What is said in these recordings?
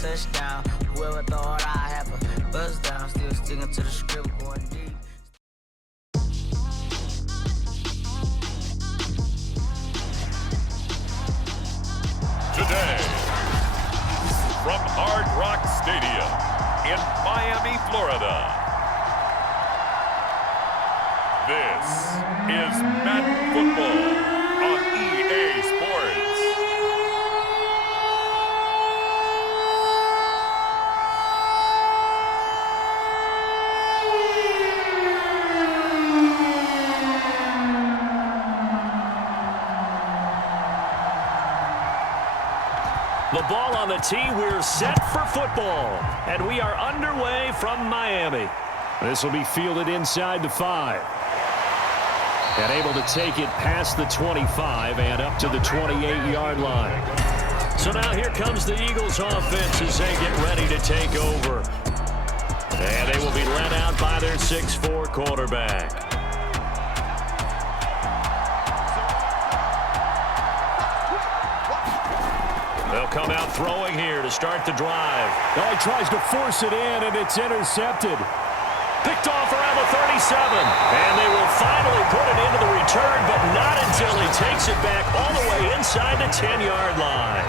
touchdown. Whoever thought I have a buzz down, still sticking to the script, going deep. Today, from Hard Rock Stadium in Miami, Florida, this is Madden Football on EA Sports. The ball on the tee, we're set for football. And we are underway from Miami. This will be fielded inside the 5. And able to take it past the 25 and up to the 28-yard line. So now here comes the Eagles offense as they get ready to take over. And they will be led out by their 6'4 quarterback. They'll come out throwing here to start the drive. Oh, he tries to force it in, and it's intercepted. Picked off around the 37. And they will finally put it into the return, but not until he takes it back all the way inside the 10-yard line.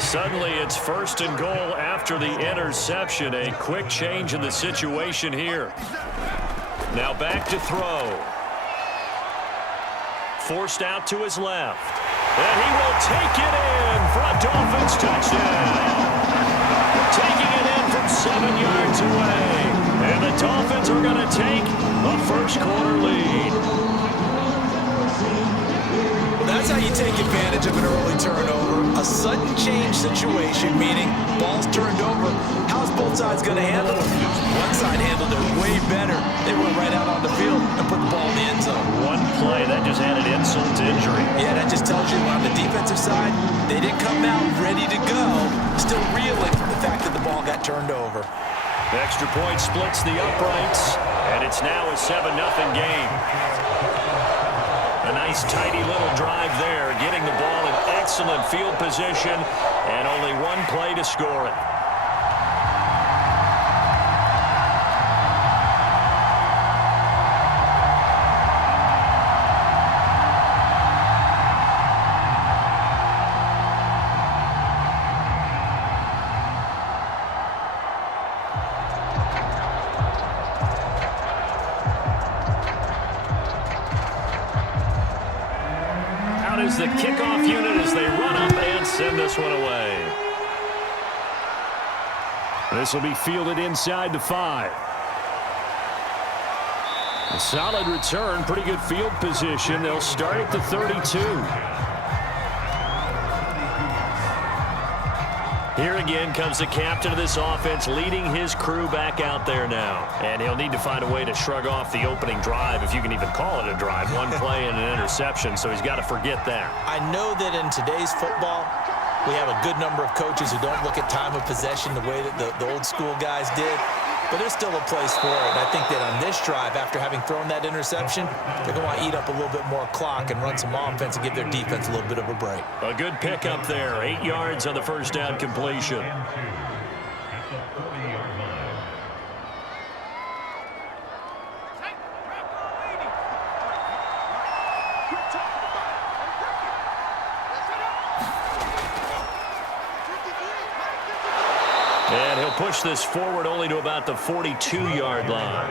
Suddenly, it's 1st and goal after the interception. A quick change in the situation here. Now back to throw. Forced out to his left. And he will take it in for a Dolphins touchdown. Taking it in from 7 yards away. And the Dolphins are going to take a first-quarter lead. That's how you take advantage of an early turnover. A sudden change situation, meaning ball's turned over. How's both sides going to handle it? One side handled it way better. They went right out on the field and put the ball in the end zone. One play, that just added insult to injury. Yeah, that just tells you on the defensive side, they didn't come out ready to go, still reeling from the fact that the ball got turned over. The extra point splits the uprights, and it's now a 7-0 game. A nice, tidy little drive there, getting the ball in excellent field position, and only one play to score it. Is the kickoff unit as they run up and send this one away. This will be fielded inside the 5. A solid return, pretty good field position. They'll start at the 32. Here again comes the captain of this offense, leading his crew back out there now. And he'll need to find a way to shrug off the opening drive, if you can even call it a drive. One play and an interception, so he's got to forget that. I know that in today's football, we have a good number of coaches who don't look at time of possession the way that the old school guys did. But there's still a place for it. And I think that on this drive, after having thrown that interception, they're going to want to eat up a little bit more clock and run some offense and give their defense a little bit of a break. A good pickup there. 8 yards on the first down completion. And he'll push this forward only to about the 42-yard line.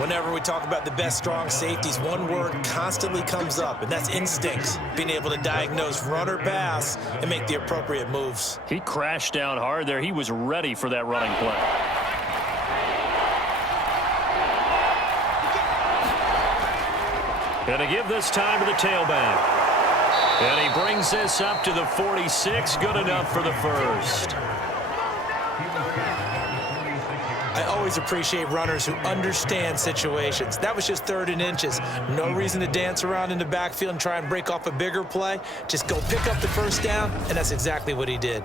Whenever we talk about the best strong safeties, one word constantly comes up, and that's instincts. Being able to diagnose run or pass and make the appropriate moves. He crashed down hard there. He was ready for that running play. Going to give this time to the tailback. And he brings this up to the 46. Good enough for the first. I always appreciate runners who understand situations. That was just 3rd and inches. No reason to dance around in the backfield and try and break off a bigger play. Just go pick up the first down, and that's exactly what he did.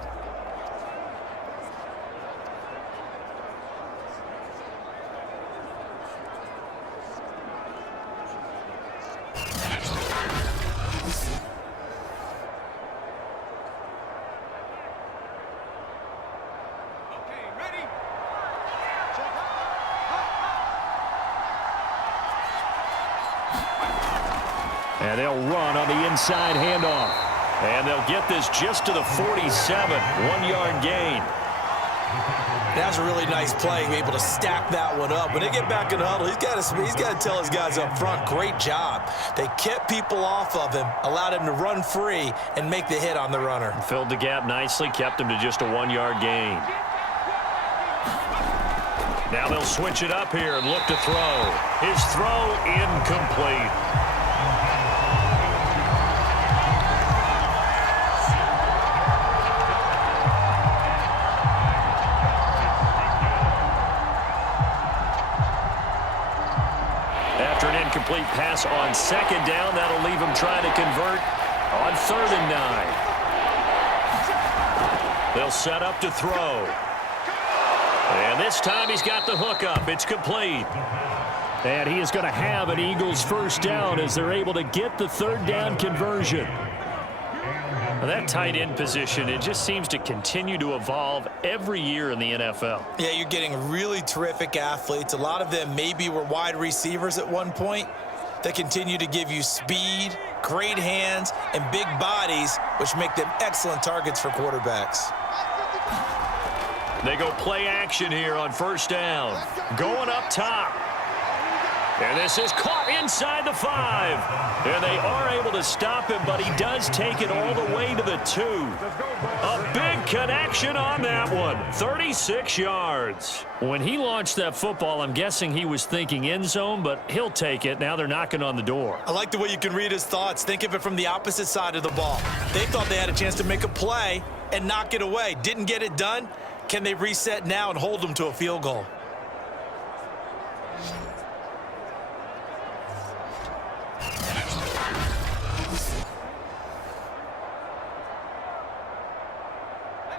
And they'll run on the inside handoff. And they'll get this just to the 47. 1-yard gain. That's a really nice play, able to stack that one up. When they get back in the huddle, he's got to tell his guys up front, great job. They kept people off of him, allowed him to run free and make the hit on the runner. Filled the gap nicely, kept him to just a 1-yard gain. Now they'll switch it up here and look to throw. His throw incomplete. After an incomplete pass on second down, that'll leave him trying to convert on 3rd and 9. They'll set up to throw. And this time he's got the hook up. It's complete. And he is going to have an Eagles first down as they're able to get the 3rd down conversion. Well, that tight end position, it just seems to continue to evolve every year in the NFL. Yeah, you're getting really terrific athletes. A lot of them maybe were wide receivers at one point. They continue to give you speed, great hands, and big bodies, which make them excellent targets for quarterbacks. They go play action here on 1st down. Going up top. And this is caught inside the 5. And they are able to stop him, but he does take it all the way to the 2. A big connection on that one. 36 yards. When he launched that football, I'm guessing he was thinking end zone, but he'll take it. Now they're knocking on the door. I like the way you can read his thoughts. Think of it from the opposite side of the ball. They thought they had a chance to make a play and knock it away. Didn't get it done. Can they reset now and hold them to a field goal?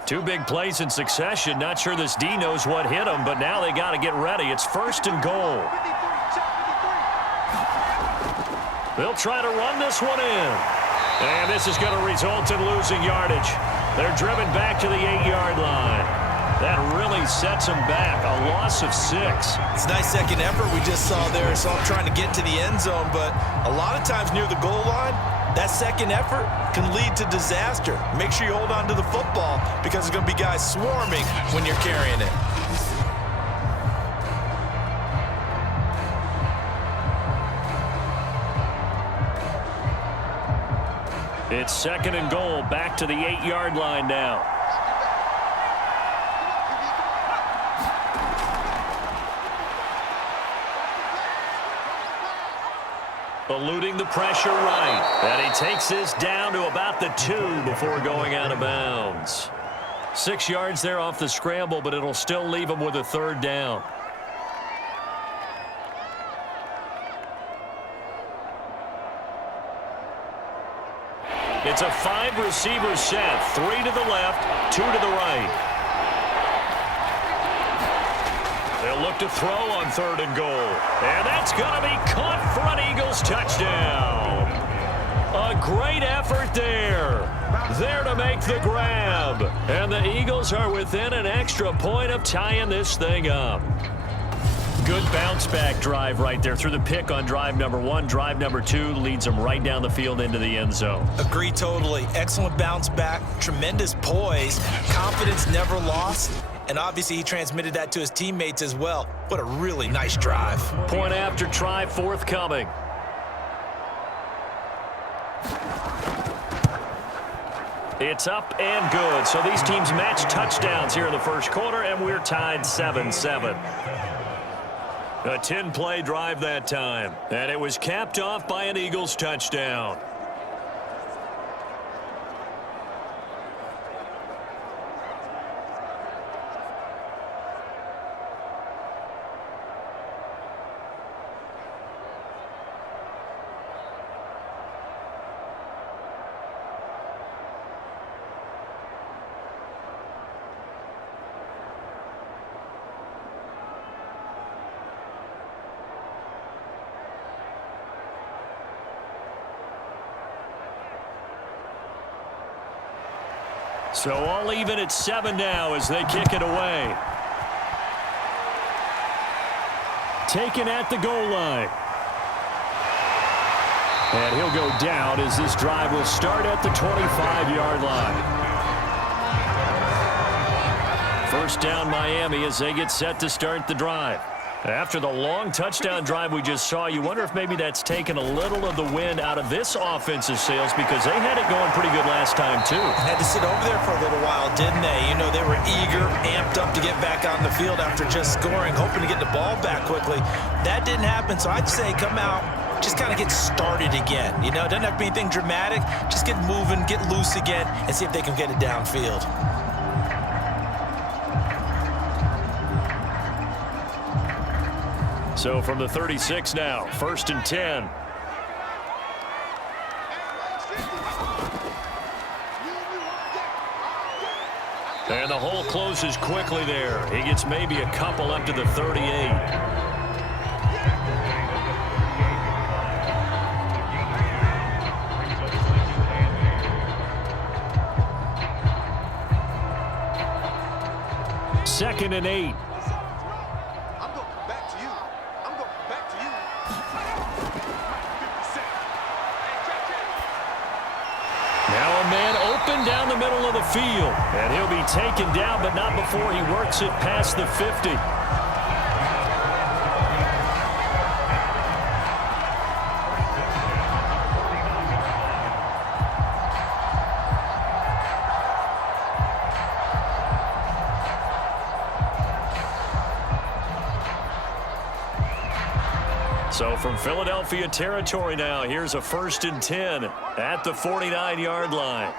Two big plays in succession. Not sure this D knows what hit him, but now they got to get ready. It's 1st and goal. They'll try to run this one in. And this is going to result in losing yardage. They're driven back to the 8-yard line. That really sets them back. A loss of 6. It's a nice second effort we just saw there. So I'm trying to get to the end zone, but a lot of times near the goal line, that second effort can lead to disaster. Make sure you hold on to the football because there's going to be guys swarming when you're carrying it. It's 2nd and goal, back to the 8-yard line now. Eluding the pressure right. And he takes this down to about the 2 before going out of bounds. 6 yards there off the scramble, but it'll still leave him with a 3rd down. It's a 5-receiver set. 3 to the left, 2 to the right. They'll look to throw on 3rd and goal. And that's going to be caught for an Eagles touchdown. A great effort there. There to make the grab. And the Eagles are within an extra point of tying this thing up. Good bounce-back drive right there through the pick on drive number 1. Drive number 2 leads them right down the field into the end zone. Agree totally. Excellent bounce back. Tremendous poise. Confidence never lost. And obviously he transmitted that to his teammates as well. What a really nice drive. Point after try forthcoming. It's up and good. So these teams match touchdowns here in the first quarter, and we're tied 7-7. A 10-play drive that time. And it was capped off by an Eagles touchdown. So all even at 7 now as they kick it away. Taken at the goal line. And he'll go down as this drive will start at the 25-yard line. First down Miami as they get set to start the drive. After the long touchdown drive we just saw, you wonder if maybe that's taken a little of the wind out of this offensive sails because they had it going pretty good last time too. Had to sit over there for a little while, didn't they? You know, they were eager, amped up to get back on the field after just scoring, hoping to get the ball back quickly. That didn't happen, so I'd say come out, just kind of get started again. You know, it doesn't have to be anything dramatic. Just get moving, get loose again, and see if they can get it downfield. So from the 36 now, 1st and 10. And the hole closes quickly there. He gets maybe a couple up to the 38. Second and 8. Now a man open down the middle of the field. And he'll be taken down, but not before he works it past the 50. So from Philadelphia territory now, here's a 1st and 10 at the 49-yard line.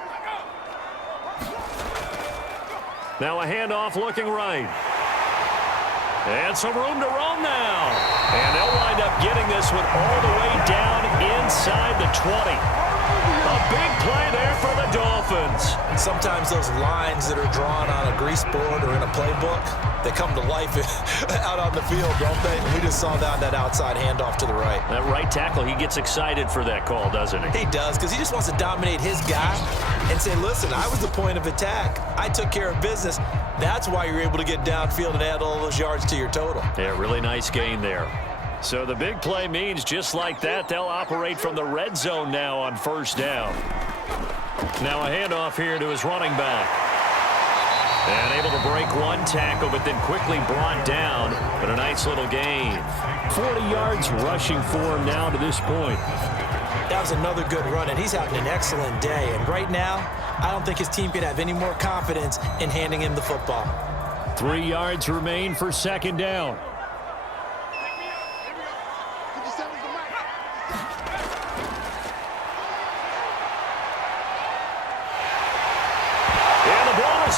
Now a handoff looking right. And some room to roam now. And they'll wind up getting this one all the way down inside the 20. A big play there for the Dolphins. Sometimes those lines that are drawn on a grease board or in a playbook, they come to life out on the field, don't they? And we just saw that outside handoff to the right. That right tackle, he gets excited for that call, doesn't he? He does, because he just wants to dominate his guy and say, listen, I was the point of attack. I took care of business. That's why you're able to get downfield and add all those yards to your total. Yeah, really nice gain there. So the big play means just like that, they'll operate from the red zone now on 1st down. Now a handoff here to his running back. And able to break one tackle, but then quickly brought down. But a nice little gain. 40 yards rushing for him now to this point. That was another good run, and he's having an excellent day. And right now, I don't think his team can have any more confidence in handing him the football. 3 yards remain for 2nd down.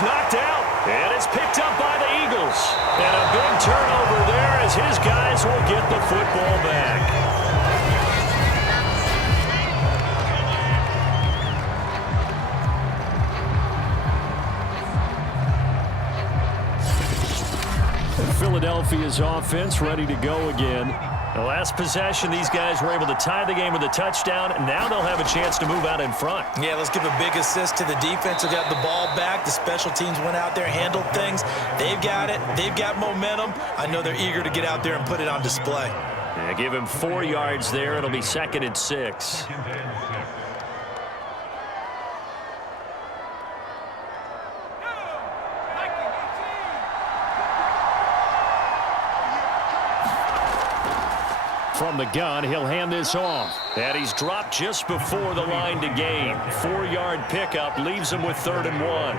Knocked out, and it's picked up by the Eagles. And a big turnover there as his guys will get the football back. Philadelphia's offense ready to go again. The last possession, these guys were able to tie the game with a touchdown, and now they'll have a chance to move out in front. Yeah, let's give a big assist to the defense who got the ball back. The special teams went out there, handled things. They've got it. They've got momentum. I know they're eager to get out there and put it on display. Yeah, give him 4 yards there. It'll be 2nd and 6. From the gun, he'll hand this off. And he's dropped just before the line to gain. 4-yard pickup leaves him with 3rd and 1.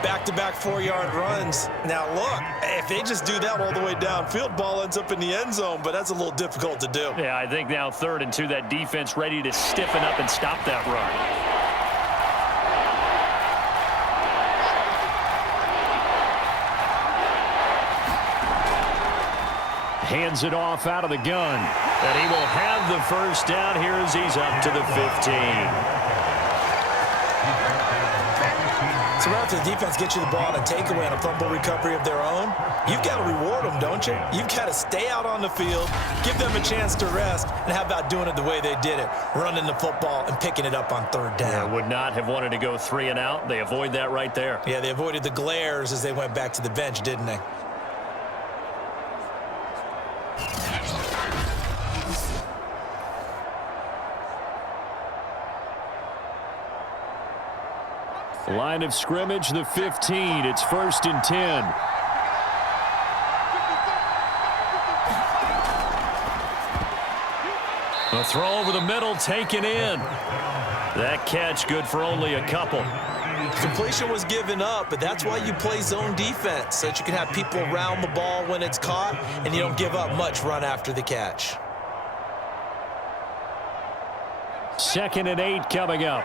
Back-to-back 4-yard runs. Now, look, if they just do that all the way downfield, ball ends up in the end zone, but that's a little difficult to do. Yeah, I think now 3rd and 2, that defense ready to stiffen up and stop that run. Hands it off out of the gun. And he will have the 1st down here as he's up to the 15. So right after the defense gets you the ball and a takeaway and a fumble recovery of their own, you've got to reward them, don't you? You've got to stay out on the field, give them a chance to rest, and how about doing it the way they did it, running the football and picking it up on 3rd down. Yeah, would not have wanted to go 3 and out. They avoid that right there. Yeah, they avoided the glares as they went back to the bench, didn't they? Line of scrimmage, the 15. It's 1st and 10. A throw over the middle, taken in. That catch good for only a couple. Completion was given up, but that's why you play zone defense, so that you can have people around the ball when it's caught, and you don't give up much run after the catch. 2nd and 8 coming up.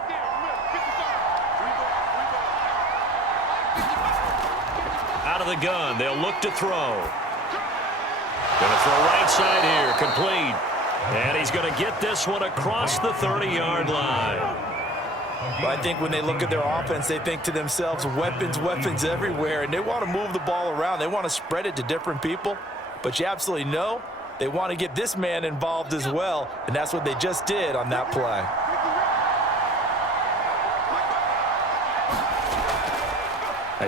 Out of the gun, they'll look to throw. Going to throw right side here, complete. And he's going to get this one across the 30-yard line. But I think when they look at their offense, they think to themselves, weapons, weapons everywhere, and they want to move the ball around. They want to spread it to different people. But you absolutely know they want to get this man involved as well, and that's what they just did on that play.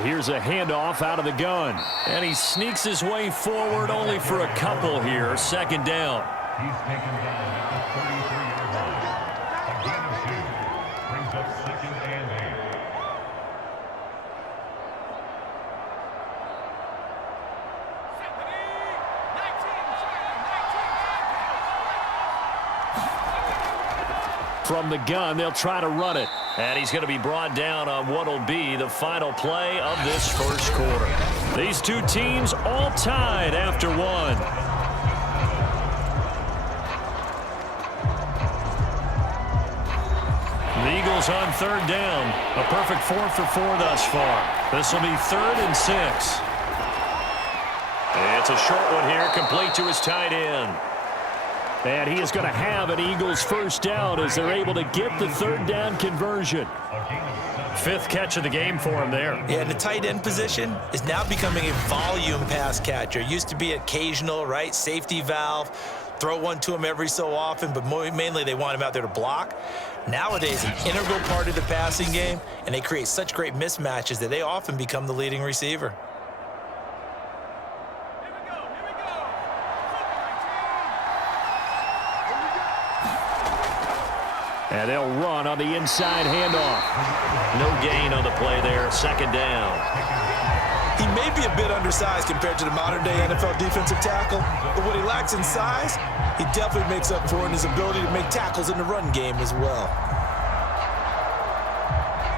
Here's a handoff out of the gun. And he sneaks his way forward only for a couple here. 2nd down. He's taken down at the 33-yard line. A gain of 2 brings up 2nd and 8. From the gun, they'll try to run it. And he's going to be brought down on what will be the final play of this first quarter. These two teams all tied after one. The Eagles on 3rd down. A perfect 4 for 4 thus far. This will be 3rd and 6. It's a short one here, complete to his tight end. And he is going to have an Eagles first down as they're able to get the 3rd down conversion. 5th catch of the game for him there. Yeah, and the tight end position is now becoming a volume pass catcher. Used to be occasional, right? Safety valve. Throw one to him every so often, but mainly they want him out there to block. Nowadays, an integral part of the passing game, and they create such great mismatches that they often become the leading receiver. And they'll run on the inside handoff. No gain on the play there, 2nd down. He may be a bit undersized compared to the modern-day NFL defensive tackle, but what he lacks in size, he definitely makes up for in his ability to make tackles in the run game as well.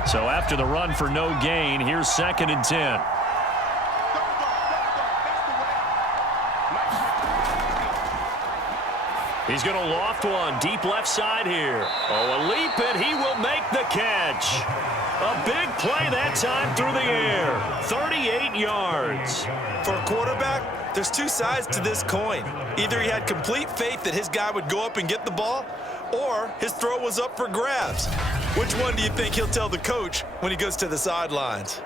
So after the run for no gain, here's 2nd and 10. He's going to loft one deep left side here. Oh, a leap, and he will make the catch. A big play that time through the air. 38 yards. For a quarterback, there's two sides to this coin. Either he had complete faith that his guy would go up and get the ball, or his throw was up for grabs. Which one do you think he'll tell the coach when he goes to the sidelines?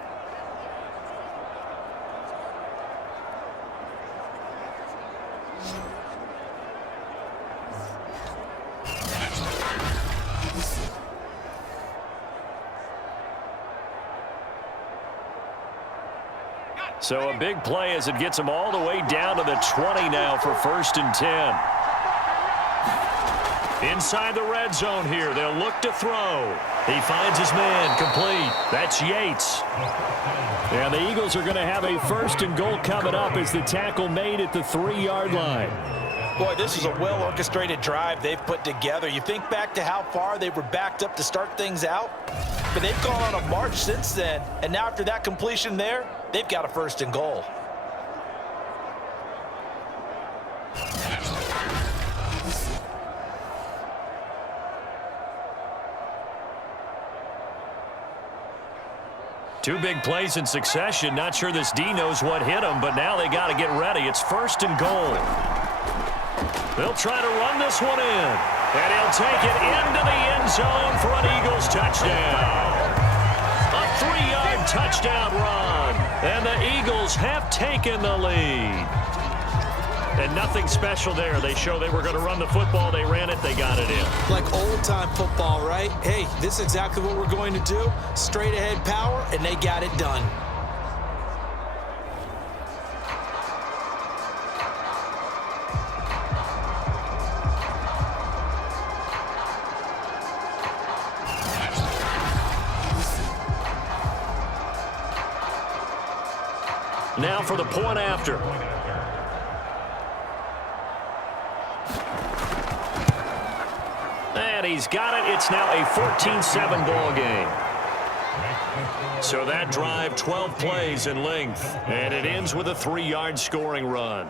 So a big play as it gets him all the way down to the 20 now for 1st and 10. Inside the red zone here, they'll look to throw. He finds his man, complete. That's Yates. And the Eagles are going to have a 1st and goal coming up as the tackle made at the 3-yard line. Boy, this is a well-orchestrated drive they've put together. You think back to how far they were backed up to start things out, but they've gone on a march since then, and now after that completion there, they've got a 1st and goal. Two big plays in succession. Not sure this D knows what hit him, but now they got to get ready. It's 1st and goal. They'll try to run this one in, and he'll take it into the end zone for an Eagles touchdown. A 3-yard touchdown run, and the Eagles have taken the lead. And nothing special there. They show they were going to run the football. They ran it. They got it in. Like old-time football, right? Hey, this is exactly what we're going to do. Straight-ahead power, and they got it done. Now for the point after. And he's got it. It's now a 14-7 ball game. So that drive, 12 plays in length. And it ends with a 3-yard scoring run.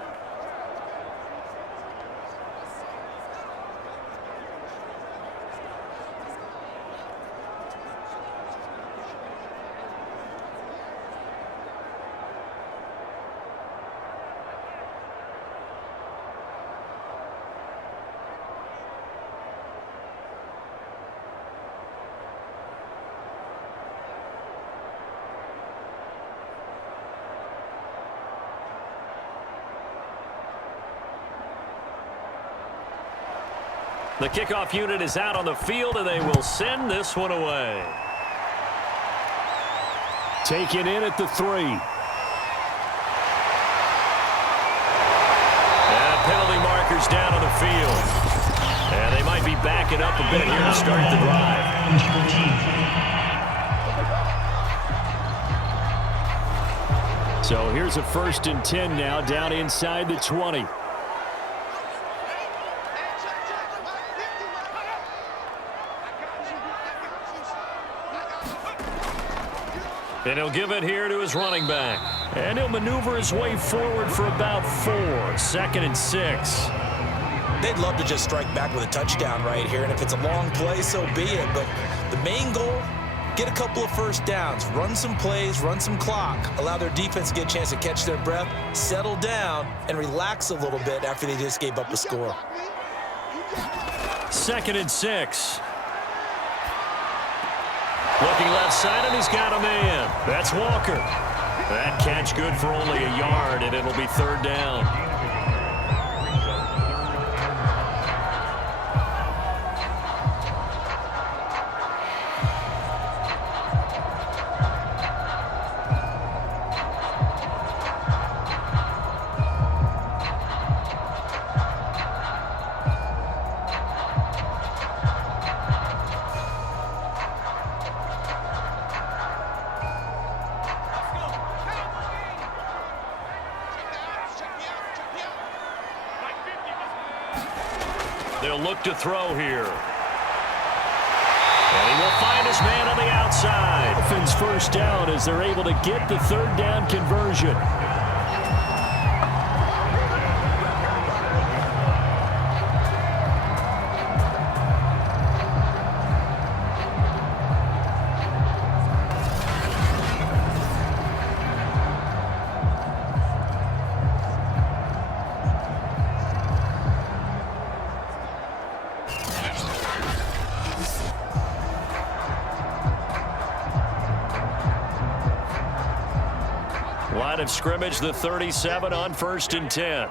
The kickoff unit is out on the field, and they will send this one away. Taken in at the 3. And penalty markers down on the field. And they might be backing up a bit here to start the drive. So here's a 1st and 10 now, down inside the 20. And he'll give it here to his running back. And he'll maneuver his way forward for about 4. 2nd and 6. They'd love to just strike back with a touchdown right here. And if it's a long play, so be it. But the main goal, get a couple of first downs. Run some plays, run some clock. Allow their defense to get a chance to catch their breath, settle down, and relax a little bit after they just gave up a score. 2nd and 6. Looking left side, and he's got a man. That's Walker. That catch good for only a yard, and it'll be 3rd down. They'll look to throw here. And he will find his man on the outside. Dolphins first down as they're able to get the 3rd down conversion. Line of scrimmage, the 37 on 1st and 10.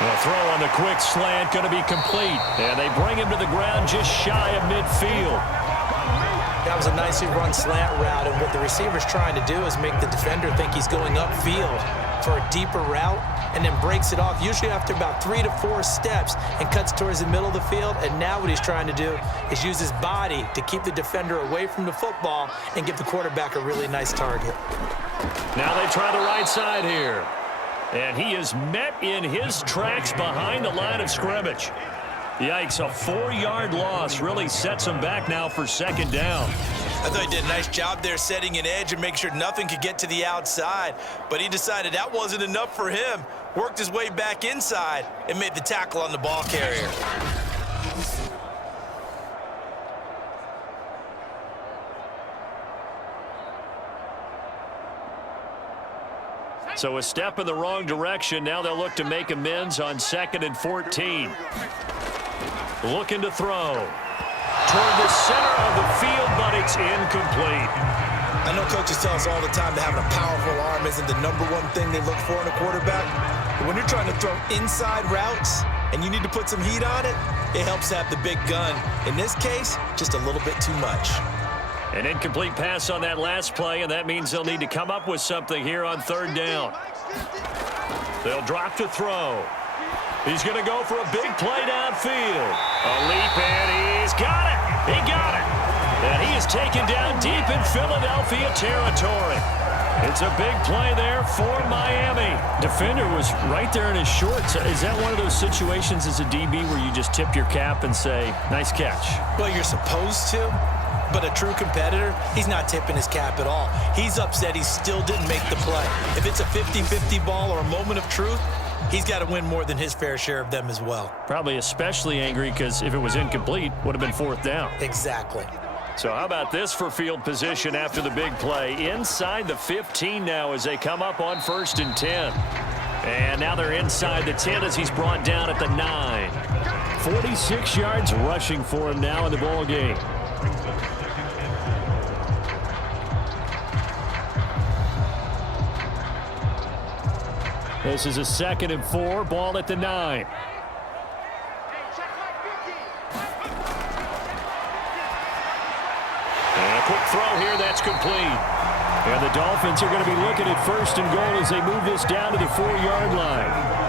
The throw on the quick slant going to be complete. And they bring him to the ground just shy of midfield. That was a nicely run slant route, and what the receiver's trying to do is make the defender think he's going upfield for a deeper route, and then breaks it off, usually after about 3 to 4 steps, and cuts towards the middle of the field. And now what he's trying to do is use his body to keep the defender away from the football and give the quarterback a really nice target. Now they try the right side here. And he is met in his tracks behind the line of scrimmage. Yikes, a 4-yard loss really sets him back now for 2nd down. I thought he did a nice job there setting an edge and make sure nothing could get to the outside. But he decided that wasn't enough for him. Worked his way back inside and made the tackle on the ball carrier. So a step in the wrong direction. Now they'll look to make amends on 2nd and 14. Looking to throw toward the center of the field, but it's incomplete. I know coaches tell us all the time that having a powerful arm isn't the #1 thing they look for in a quarterback. But when you're trying to throw inside routes and you need to put some heat on it, it helps to have the big gun. In this case, just a little bit too much. An incomplete pass on that last play, and that means they'll need to come up with something here on 3rd down. They'll drop to throw. He's going to go for a big play downfield. A leap, and he's got it. He got it. And he is taken down deep in Philadelphia territory. It's a big play there for Miami. Defender was right there in his shorts. Is that one of those situations as a DB where you just tip your cap and say, nice catch? Well, you're supposed to, but a true competitor, he's not tipping his cap at all. He's upset he still didn't make the play. If it's a 50-50 ball or a moment of truth, he's got to win more than his fair share of them as well. Probably especially angry because if it was incomplete, would have been fourth down. Exactly. So how about this for field position after the big play? Inside the 15 now as they come up on 1st and 10. And now they're inside the 10 as he's brought down at the 9. 46 yards rushing for him now in the ball game. This is a 2nd and 4, ball at the 9. And a quick throw here, that's complete. And the Dolphins are going to be looking at 1st and goal as they move this down to the 4-yard line.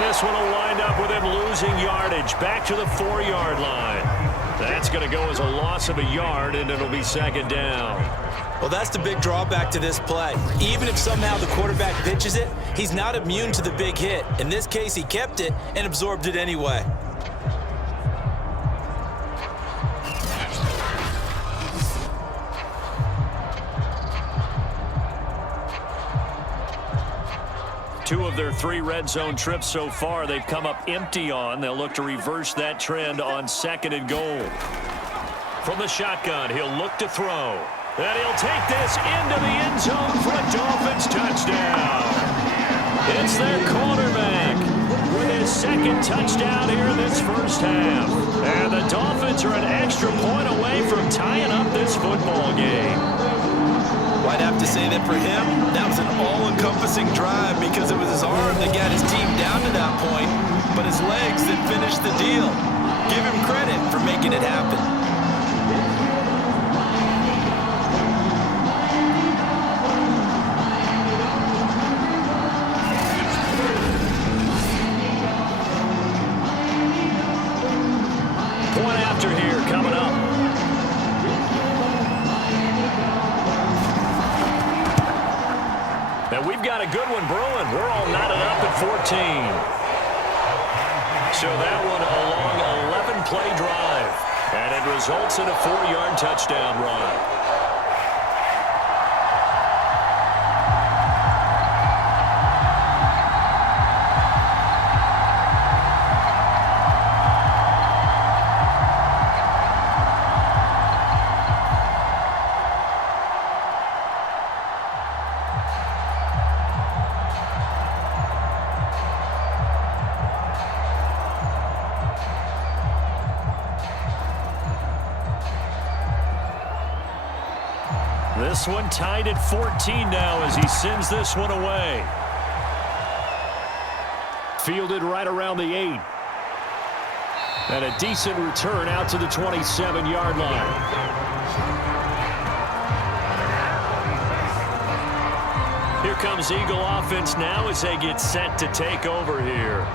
This one will wind up with him losing yardage back to the 4-yard line. That's going to go as a loss of a yard, and it'll be 2nd down. Well, that's the big drawback to this play. Even if somehow the quarterback pitches it, he's not immune to the big hit. In this case, he kept it and absorbed it anyway. Two of their 3 red zone trips so far, they've come up empty on. They'll look to reverse that trend on 2nd and goal. From the shotgun, he'll look to throw. And he'll take this into the end zone for a Dolphins touchdown. It's their quarterback with his 2nd touchdown here in this first half. And the Dolphins are an extra point away from tying up this football game. I'd have to say that for him, that was an all-encompassing drive because it was his arm that got his team down to that point, but his legs that finished the deal. Give him credit for making it happen. Point after here coming up. And we've got a good one brewing. We're all knotted up at 14. So that one a long 11-play drive. And it results in a 4-yard touchdown run. This one tied at 14 now as he sends this one away. Fielded right around the 8. And a decent return out to the 27-yard line. Here comes Eagle offense now as they get set to take over here.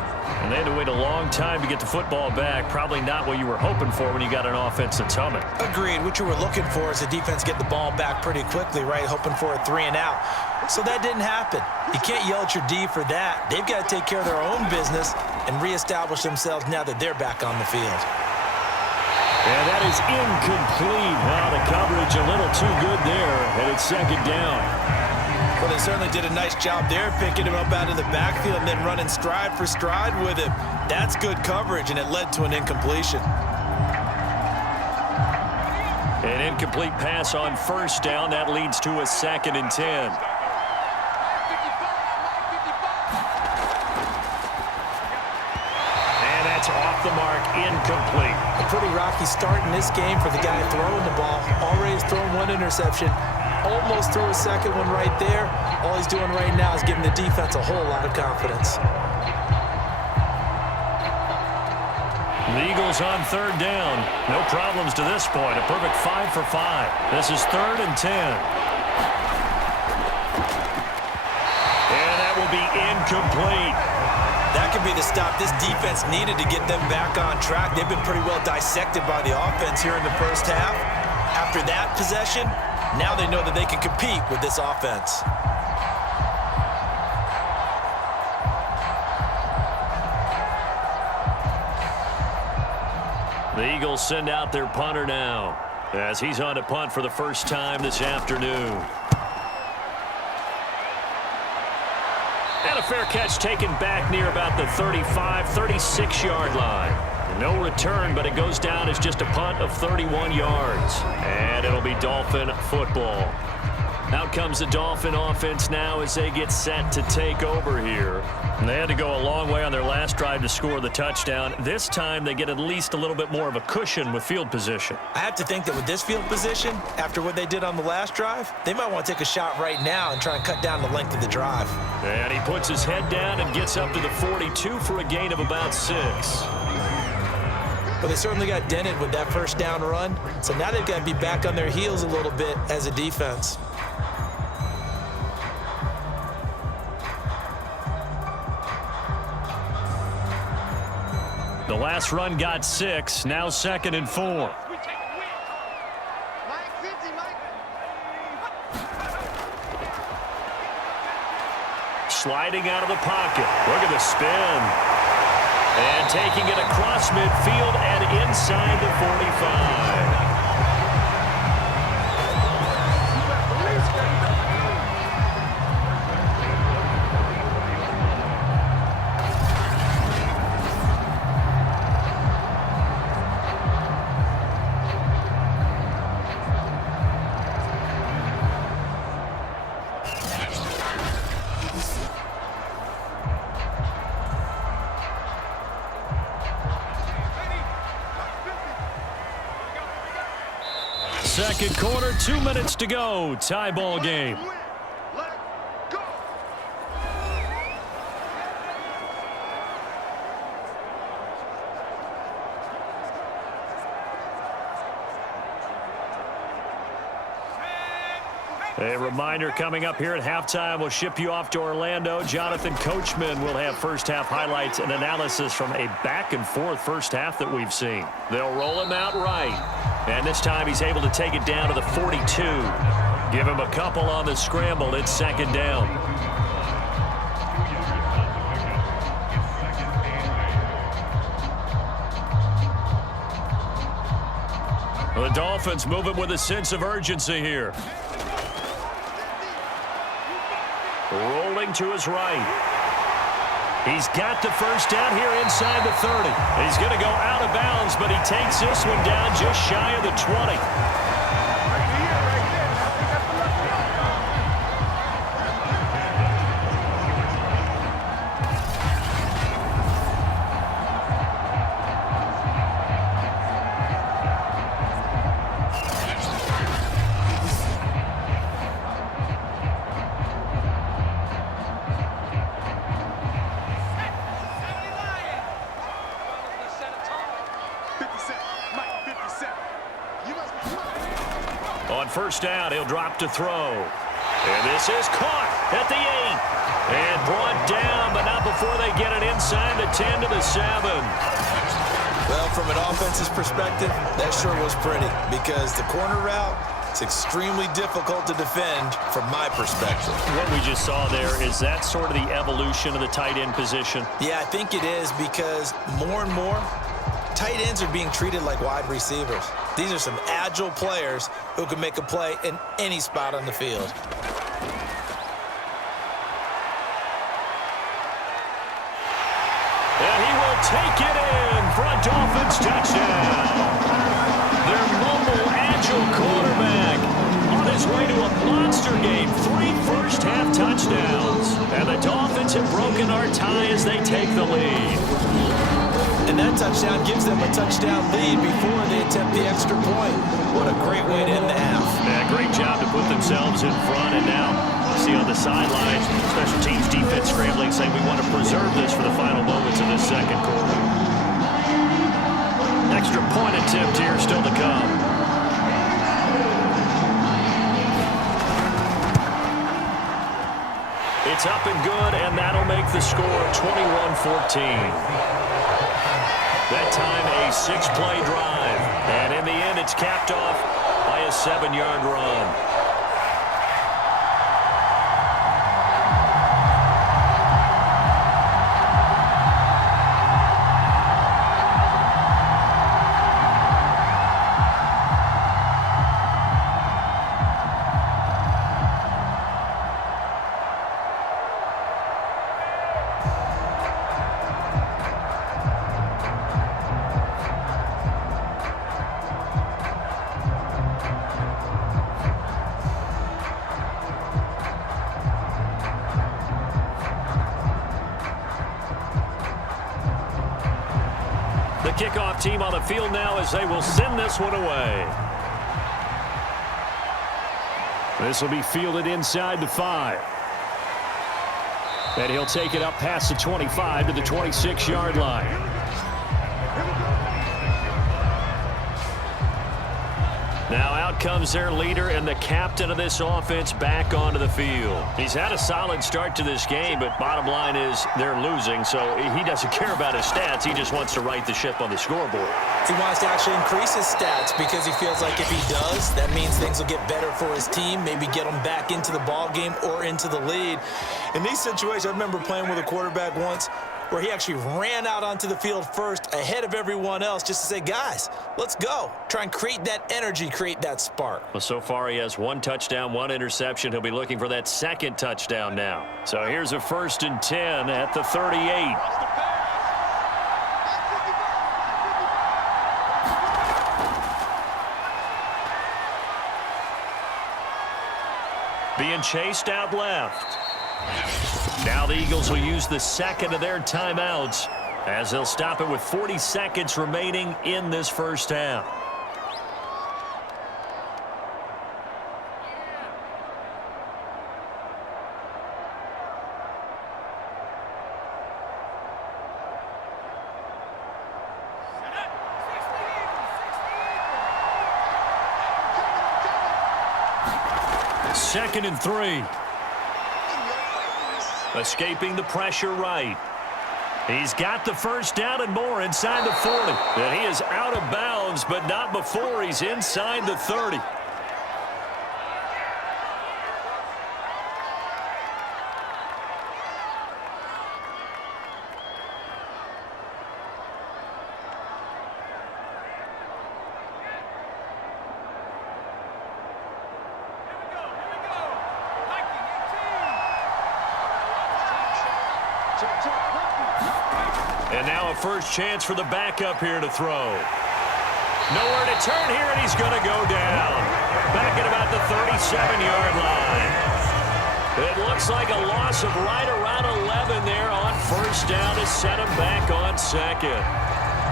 And they had to wait a long time to get the football back. Probably not what you were hoping for when you got an offense that's humming. Agreed. What you were looking for is the defense get the ball back pretty quickly, right? Hoping for a 3 and out. So that didn't happen. You can't yell at your D for that. They've got to take care of their own business and reestablish themselves now that they're back on the field. And that is incomplete. Now the coverage a little too good there, and it's 2nd down. Well, they certainly did a nice job there, picking him up out of the backfield and then running stride for stride with him. That's good coverage, and it led to an incompletion. An incomplete pass on 1st down. That leads to a 2nd and 10. And that's off the mark, incomplete. A pretty rocky start in this game for the guy throwing the ball. Already has thrown 1 interception. Almost threw a 2nd one right there. All he's doing right now is giving the defense a whole lot of confidence. The Eagles on third down. No problems to this point. A perfect 5 for 5. This is 3rd and 10. And that will be incomplete. That could be the stop this defense needed to get them back on track. They've been pretty well dissected by the offense here in the first half. After that possession, now they know that they can compete with this offense. The Eagles send out their punter now as he's on to punt for the first time this afternoon. And a fair catch taken back near about the 35, 36-yard line. No return, but it goes down as just a punt of 31 yards. And it'll be Dolphin football. Out comes the Dolphin offense now as they get set to take over here. And they had to go a long way on their last drive to score the touchdown. This time they get at least a little bit more of a cushion with field position. I have to think that with this field position, after what they did on the last drive, they might want to take a shot right now and try and cut down the length of the drive. And he puts his head down and gets up to the 42 for a gain of about 6. But they certainly got dented with that first down run. So now they've got to be back on their heels a little bit as a defense. The last run got 6, now 2nd and 4. Sliding out of the pocket. Look at the spin. And taking it across midfield and inside the 45. Second quarter, 2 minutes to go. Tie ball game. A reminder coming up here at halftime, we'll ship you off to Orlando. Jonathan Coachman will have first half highlights and analysis from a back and forth first half that we've seen. They'll roll him out right. And this time he's able to take it down to the 42. Give him a couple on the scramble. It's 2nd down. The Dolphins moving with a sense of urgency here. Rolling to his right. He's got the first down here inside the 30. He's going to go out of bounds, but he takes this one down just shy of the 20. On first down, he'll drop to throw. And this is caught at the 8. And brought down, but not before they get it inside the 10 to the 7. Well, from an offense's perspective, that sure was pretty because the corner route is extremely difficult to defend from my perspective. What we just saw there, is that sort of the evolution of the tight end position? Yeah, I think it is because more and more, tight ends are being treated like wide receivers. These are some agile players who can make a play in any spot on the field. And he will take it in for a Dolphins touchdown. Their mobile, agile quarterback on his way to a monster game. 3 first-half touchdowns. And the Dolphins have broken our tie as they take the lead. And that touchdown gives them a touchdown lead before they attempt the extra point. What a great way to end the half. Yeah, great job to put themselves in front. And now, see on the sideline, special teams defense scrambling, saying we want to preserve this for the final moments of this second quarter. Two-point attempt here still to come. It's up and good, and that'll make the score 21-14. That time a 6-play drive. And in the end, it's capped off by a 7-yard run. The kickoff team on the field now as they will send this one away. This will be fielded inside the 5. And he'll take it up past the 25 to the 26-yard line. Now out comes their leader and the captain of this offense back onto the field. He's had a solid start to this game, but bottom line is they're losing, so he doesn't care about his stats. He just wants to right the ship on the scoreboard. He wants to actually increase his stats because he feels like if he does, that means things will get better for his team, maybe get them back into the ball game or into the lead. In these situations, I remember playing with a quarterback once where he actually ran out onto the field first ahead of everyone else just to say, guys, let's go. Try and create that energy, create that spark. Well, so far he has 1 touchdown, 1 interception. He'll be looking for that 2nd touchdown now. So here's a 1st and 10 at the 38. Being chased out left. Now the Eagles will use the 2nd of their timeouts as they'll stop it with 40 seconds remaining in this first half. Second and 3. Escaping the pressure right. He's got the first down and more inside the 40. And he is out of bounds, but not before he's inside the 30. And now a first chance for the backup here to throw. Nowhere to turn here, and he's going to go down. Back at about the 37-yard line. It looks like a loss of right around 11 there on first down to set him back on 2nd.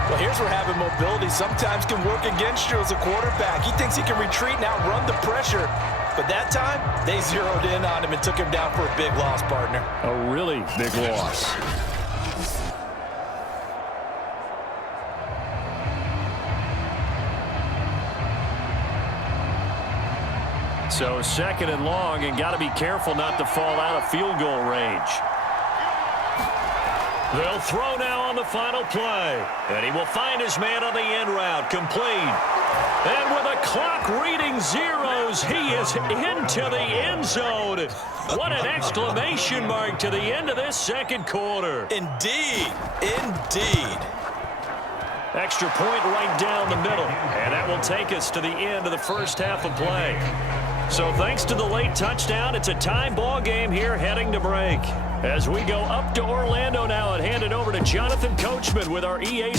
Well, here's where having mobility sometimes can work against you as a quarterback. He thinks he can retreat and outrun the pressure. But that time, they zeroed in on him and took him down for a big loss, partner. A really big loss. So 2nd and long, and got to be careful not to fall out of field goal range. They'll throw now on the final play. And he will find his man on the end route, complete. And with a clock reading zeros, he is into the end zone. What an exclamation mark to the end of this 2nd quarter. Indeed, indeed. Extra point right down the middle. And that will take us to the end of the first half of play. So thanks to the late touchdown, it's a tie ball game here heading to break. As we go up to Orlando now and hand it over to Jonathan Coachman with our EA